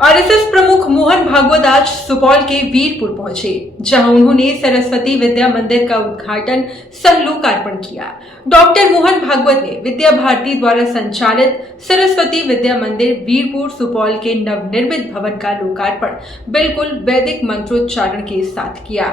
RSS प्रमुख मोहन भागवत आज सुपौल के वीरपुर पहुंचे, जहां उन्होंने सरस्वती विद्या मंदिर का उद्घाटन सह लोकार्पण किया। डॉक्टर मोहन भागवत ने विद्या भारती द्वारा संचालित सरस्वती विद्या मंदिर वीरपुर सुपौल के नवनिर्मित भवन का लोकार्पण बिल्कुल वैदिक मंत्रोच्चारण के साथ किया।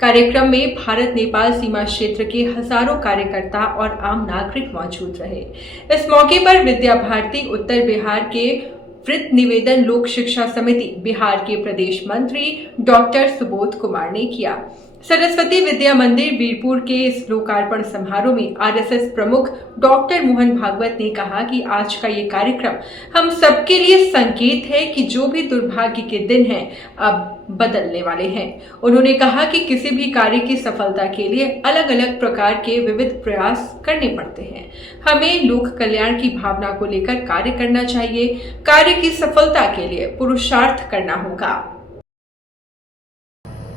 कार्यक्रम में भारत नेपाल सीमा क्षेत्र के हजारों कार्यकर्ता और आम नागरिक मौजूद रहे। इस मौके पर विद्या भारती उत्तर बिहार के वृत्त निवेदन लोक शिक्षा समिति बिहार के प्रदेश मंत्री डॉक्टर सुबोध कुमार ने किया। सरस्वती विद्या मंदिर वीरपुर के इस लोकार्पण समारोह में आरएसएस प्रमुख डॉक्टर मोहन भागवत ने कहा कि आज का ये कार्यक्रम हम सबके लिए संकेत है कि जो भी दुर्भाग्य के दिन हैं अब बदलने वाले हैं। उन्होंने कहा कि किसी भी कार्य की सफलता के लिए अलग अलग प्रकार के विविध प्रयास करने पड़ते हैं। हमें लोक कल्याण की भावना को लेकर कार्य करना चाहिए। कार्य की सफलता के लिए पुरुषार्थ करना होगा।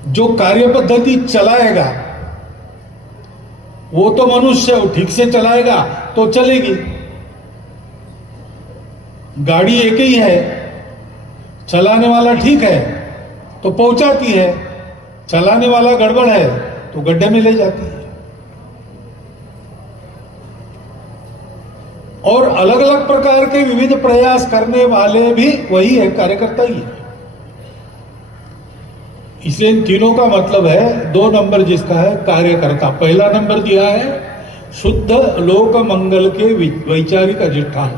जो कार्य पद्धति चलाएगा वो तो मनुष्य ठीक से चलाएगा तो चलेगी। गाड़ी एक ही है, चलाने वाला ठीक है तो पहुंचाती है, चलाने वाला गड़बड़ है तो गड्ढे में ले जाती है। और अलग अलग प्रकार के विविध प्रयास करने वाले भी वही है, कार्यकर्ता ही है। इसलिए इन तीनों का मतलब है, 2 नंबर जिसका है कार्यकर्ता। पहला नंबर दिया है शुद्ध लोक मंगल के वैचारिक अधिष्ठान,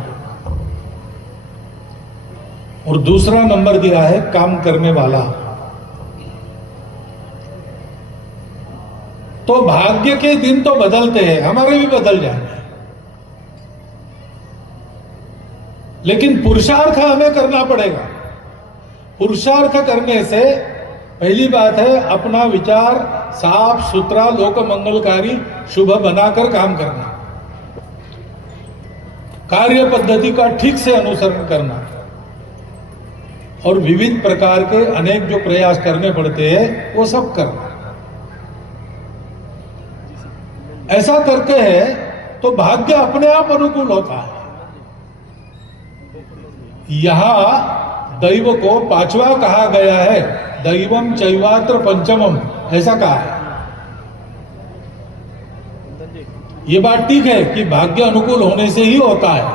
और दूसरा नंबर दिया है काम करने वाला। तो भाग्य के दिन तो बदलते हैं, हमारे भी बदल जाएंगे, लेकिन पुरुषार्थ हमें करना पड़ेगा। पुरुषार्थ करने से पहली बात है अपना विचार साफ सुथरा लोक मंगलकारी शुभ बनाकर काम करना, कार्य पद्धति का ठीक से अनुसरण करना, और विविध प्रकार के अनेक जो प्रयास करने पड़ते हैं वो सब करना। ऐसा करते हैं तो भाग्य अपने आप अनुकूल होता है। यहां दैव को 5वां कहा गया है, दैवम चैवात्र पंचमम, ऐसा कहा है। ये बात ठीक है कि भाग्य अनुकूल होने से ही होता है,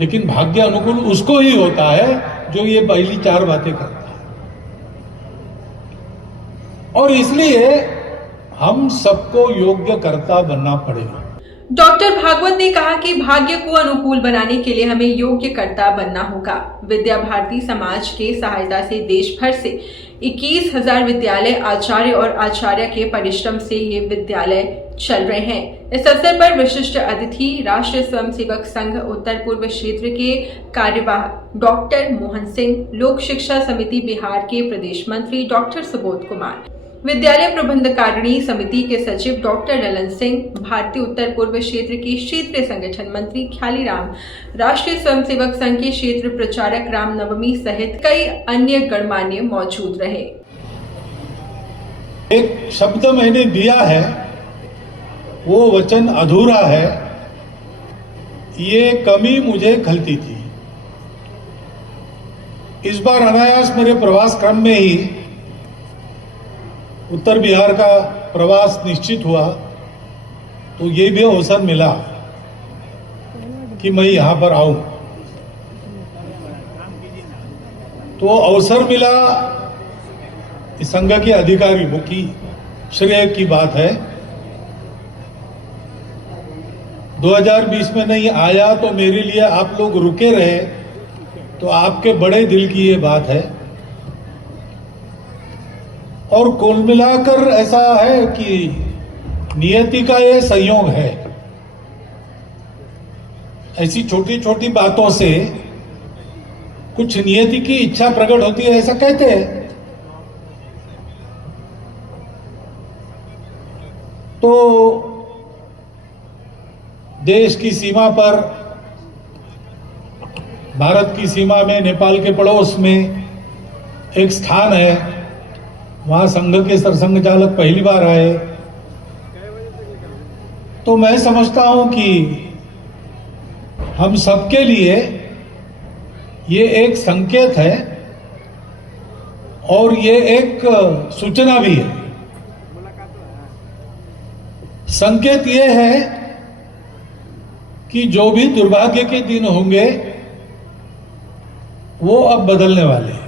लेकिन भाग्य अनुकूल उसको ही होता है जो ये पहली 4 बातें करता है। और इसलिए हम सबको योग्य कर्ता बनना पड़ेगा। डॉक्टर भागवत ने कहा कि भाग्य को अनुकूल बनाने के लिए हमें योग्य कर्ता बनना होगा। विद्या भारती समाज के सहायता से देश भर से 21,000 विद्यालय आचार्य और आचार्य के परिश्रम से ये विद्यालय चल रहे हैं। इस अवसर पर विशिष्ट अतिथि राष्ट्रीय स्वयंसेवक संघ उत्तर पूर्व क्षेत्र के कार्यवाह डॉक्टर मोहन सिंह, लोक शिक्षा समिति बिहार के प्रदेश मंत्री डॉक्टर सुबोध कुमार, विद्यालय प्रबंधकारिणी समिति के सचिव डॉक्टर ललन सिंह, भारतीय उत्तर पूर्व क्षेत्र के क्षेत्रीय संगठन मंत्री ख्याली राम, राष्ट्रीय स्वयंसेवक संघ के क्षेत्र प्रचारक राम नवमी सहित कई अन्य गणमान्य मौजूद रहे। एक शब्द मैंने दिया है, वो वचन अधूरा है, ये कमी मुझे खलती थी। इस बार अनायास मेरे प्रवास क्रम में ही उत्तर बिहार का प्रवास निश्चित हुआ, तो ये भी अवसर मिला कि मैं यहां पर आऊं। तो अवसर मिला इस संघ के अधिकारी, वो की श्रेय की बात है। 2020 में नहीं आया तो मेरे लिए आप लोग रुके रहे, तो आपके बड़े दिल की ये बात है। और कुल मिलाकर ऐसा है कि नियति का ये संयोग है। ऐसी छोटी छोटी बातों से कुछ नियति की इच्छा प्रकट होती है, ऐसा कहते हैं। तो देश की सीमा पर, भारत की सीमा में, नेपाल के पड़ोस में एक स्थान है, वहां संघ के सरसंघ चालक पहली बार आए। तो मैं समझता हूं कि हम सबके लिए ये एक संकेत है और ये एक सूचना भी है, संकेत ये है कि जो भी दुर्भाग्य के दिन होंगे वो अब बदलने वाले हैं।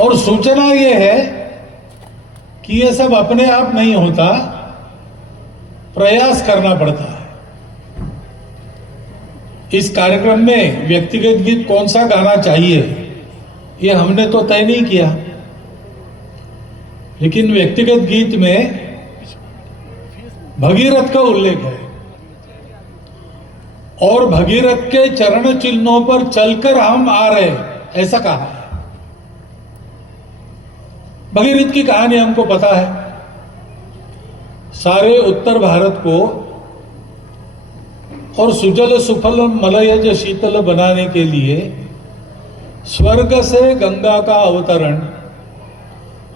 और सूचना ये है कि ये सब अपने आप नहीं होता, प्रयास करना पड़ता है। इस कार्यक्रम में व्यक्तिगत गीत कौन सा गाना चाहिए ये हमने तो तय नहीं किया, लेकिन व्यक्तिगत गीत में भगीरथ का उल्लेख है और भगीरथ के चरण चिन्हों पर चलकर हम आ रहे हैं, ऐसा कहा है। भगीरथ की कहानी हमको पता है। सारे उत्तर भारत को और सुजल सुफल मलयज शीतल बनाने के लिए स्वर्ग से गंगा का अवतरण,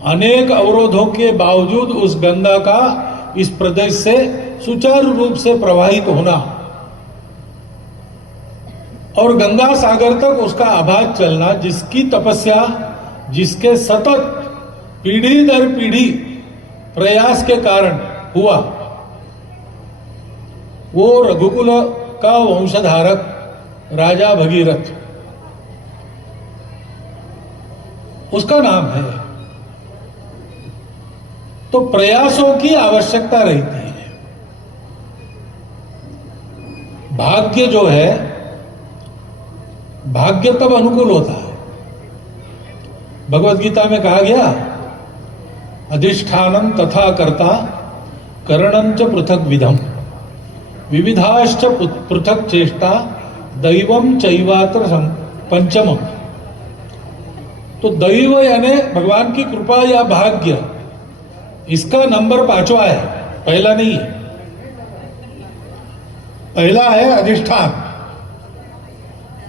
अनेक अवरोधों के बावजूद उस गंगा का इस प्रदेश से सुचारू रूप से प्रवाहित होना और गंगा सागर तक उसका आभास चलना, जिसकी तपस्या, जिसके सतत पीढ़ी दर पीढ़ी प्रयास के कारण हुआ, वो रघुकुल का वंशधारक राजा भगीरथ, उसका नाम है। तो प्रयासों की आवश्यकता रहती है। भाग्य जो है, भाग्य तब अनुकूल होता है। भगवत गीता में कहा गया, अधिष्ठानम तथा कर्ता करणंच पृथक विधम विविधाश्च पृथक चेष्टा दैवम चैवात्र पंचमम। तो दैव यानी भगवान की कृपा या भाग्य, इसका नंबर 5वां है, पहला नहीं है। पहला है अधिष्ठान।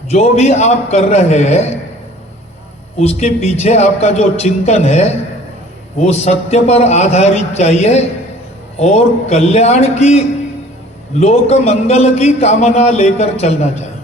जो भी आप कर रहे हैं उसके पीछे आपका जो चिंतन है वो सत्य पर आधारित चाहिए और कल्याण की, लोक मंगल की कामना लेकर चलना चाहिए।